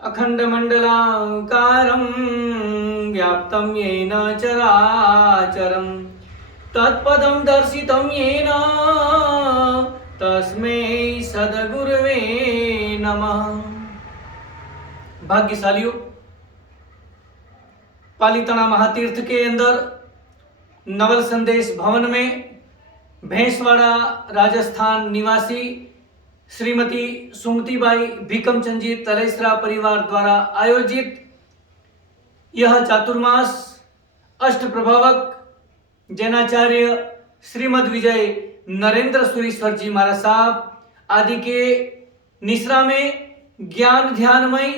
अखण्डमण्डलाकारं व्याप्तं येन चराचरं तत्पदं दर्शितं येन तस्मै सद्गुरुवे नमः। भाग्यशालियों, पालीताना महातीर्थ के अंदर नवल संदेश भवन में भैंसवाड़ा राजस्थान निवासी श्रीमती सुमतीबाई भीकमचंद जी तलेसरा परिवार द्वारा आयोजित यह चातुर्मास अष्ट प्रभावक जैनाचार्य श्रीमद विजय नरेंद्र सुरीश्वर जी महाराज साहब आदि के निश्रा में ज्ञान ध्यानमय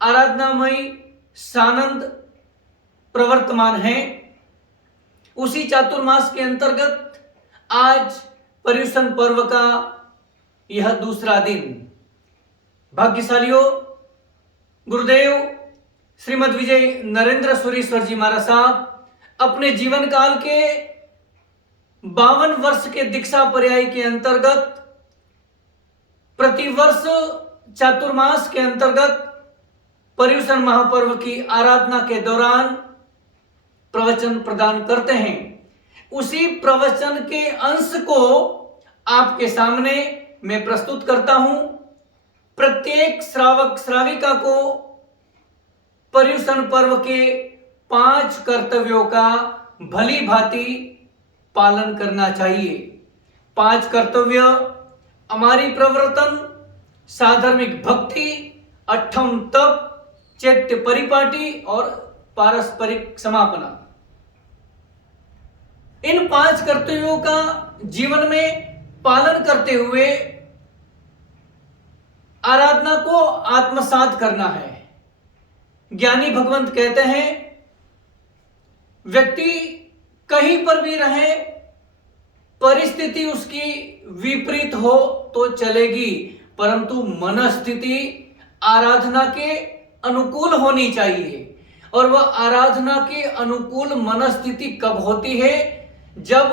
आराधनामय सानंद प्रवर्तमान है। उसी चातुर्मास के अंतर्गत आज पर्युषण पर्व का यह दूसरा दिन। भाग्यशालियों, गुरुदेव श्रीमद विजय नरेंद्र सुरीश्वर जी महाराज साहब अपने जीवन काल के 52 वर्ष के दीक्षा पर्याय के अंतर्गत प्रतिवर्ष चातुर्मास के अंतर्गत पर्युषण महापर्व की आराधना के दौरान प्रवचन प्रदान करते हैं। उसी प्रवचन के अंश को आपके सामने मैं प्रस्तुत करता हूं। प्रत्येक श्रावक श्राविका को पर्युषण पर्व के 5 कर्तव्यों का भली भांति पालन करना चाहिए। 5 कर्तव्य: हमारी प्रवर्तन, साधर्मिक भक्ति, अठम तप, चैत्य परिपाटी और पारस्परिक समापना। इन 5 कर्तव्यों का जीवन में पालन करते हुए आराधना को आत्मसात करना है। ज्ञानी भगवंत कहते हैं, व्यक्ति कहीं पर भी रहे, परिस्थिति उसकी विपरीत हो तो चलेगी, परंतु मनस्थिति आराधना के अनुकूल होनी चाहिए। और वह आराधना के अनुकूल मनस्थिति कब होती है? जब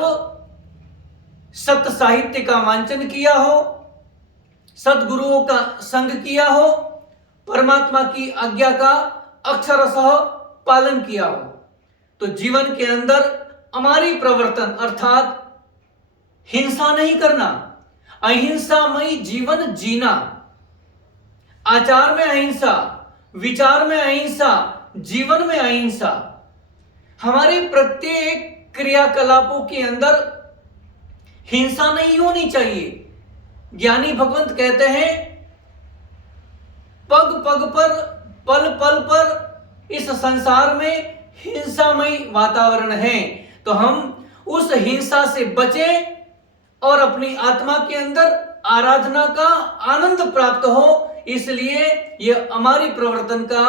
सत्य साहित्य का वांचन किया हो, सद्गुरुओं का संग किया हो, परमात्मा की आज्ञा का अक्षरशः पालन किया हो, तो जीवन के अंदर हमारी प्रवर्तन अर्थात हिंसा नहीं करना, अहिंसामयी जीवन जीना, आचार में अहिंसा, विचार में अहिंसा, जीवन में अहिंसा। हमारे प्रत्येक क्रियाकलापों के अंदर हिंसा नहीं होनी चाहिए। ज्ञानी भगवंत कहते हैं, पग पग पर, पल पल पर इस संसार में हिंसामय वातावरण है, तो हम उस हिंसा से बचें और अपनी आत्मा के अंदर आराधना का आनंद प्राप्त हो। इसलिए यह हमारी प्रवर्तन का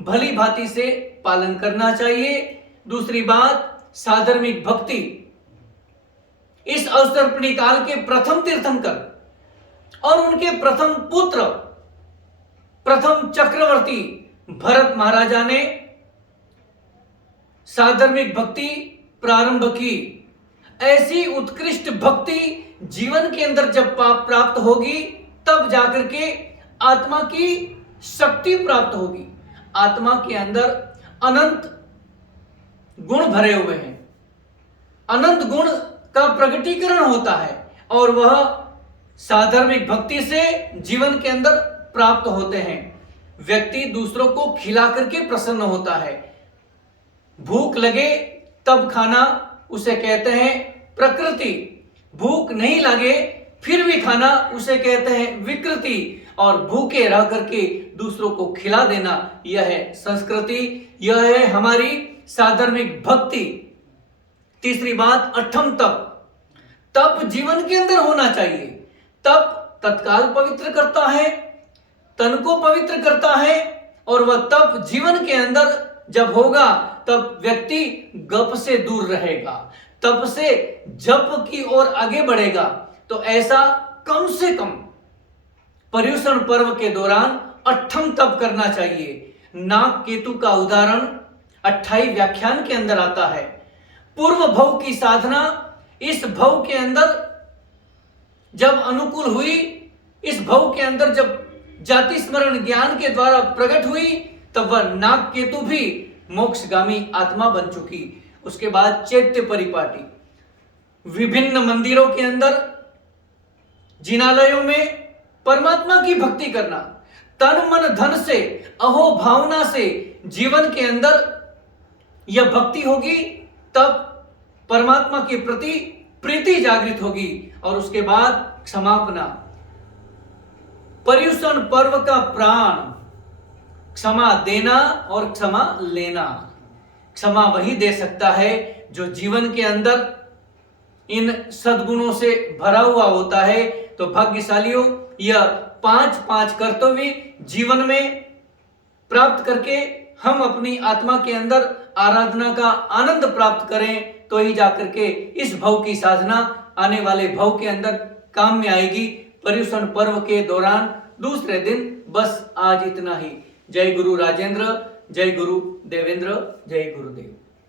भली भांति से पालन करना चाहिए। दूसरी बात, साधर्मिक भक्ति। इस अवसर्पणी काल के प्रथम तीर्थंकर और उनके प्रथम पुत्र, प्रथम चक्रवर्ती भरत महाराजा ने साधर्मिक भक्ति प्रारंभ की। ऐसी उत्कृष्ट भक्ति जीवन के अंदर जब प्राप्त होगी, तब जाकर के आत्मा की शक्ति प्राप्त होगी। आत्मा के अंदर अनंत गुण भरे हुए हैं, अनंत गुण का प्रकटीकरण होता है और वह साधर्मिक भक्ति से जीवन के अंदर प्राप्त होते हैं। व्यक्ति दूसरों को खिला करके प्रसन्न होता है। भूख लगे तब खाना, उसे कहते हैं प्रकृति। भूख नहीं लगे फिर भी खाना, उसे कहते हैं विकृति। और भूखे रह करके दूसरों को खिला देना, यह है संस्कृति, यह है हमारी साधर्मिक भक्ति। तीसरी बात, अठम तप। तप जीवन के अंदर होना चाहिए। तप तत्काल पवित्र करता है, तन को पवित्र करता है, और वह तप जीवन के अंदर जब होगा तब व्यक्ति गप से दूर रहेगा, तप से जप की ओर आगे बढ़ेगा। तो ऐसा कम से कम पर्युषण पर्व के दौरान अठम तप करना चाहिए। नाग केतु का उदाहरण 28 व्याख्यान के अंदर आता है। पूर्व भव की साधना इस भव के अंदर जब अनुकूल हुई, इस भव के अंदर जब जाति स्मरण ज्ञान के द्वारा प्रकट हुई, तब वह नाग केतु भी मोक्षगामी आत्मा बन चुकी। उसके बाद चैत्य परिपाटी, विभिन्न मंदिरों के अंदर, जिनालयों में परमात्मा की भक्ति करना, तन मन धन से, अहो भावना से जीवन के अंदर यह भक्ति होगी, तब परमात्मा के प्रति प्रीति जागृत होगी। और उसके बाद क्षमापना, पर्युषण पर्व का प्राण, क्षमा देना और क्षमा लेना। क्षमा वही दे सकता है जो जीवन के अंदर इन सद्गुणों से भरा हुआ होता है। तो भाग्यशालियों, यह 5 कर्तव्य जीवन में प्राप्त करके हम अपनी आत्मा के अंदर आराधना का आनंद प्राप्त करें, तो ही जाकर के इस भव की साधना आने वाले भव के अंदर काम में आएगी। पर्युषण पर्व के दौरान दूसरे दिन बस आज इतना ही। जय गुरु राजेंद्र, जय गुरु देवेंद्र, जय गुरुदेव।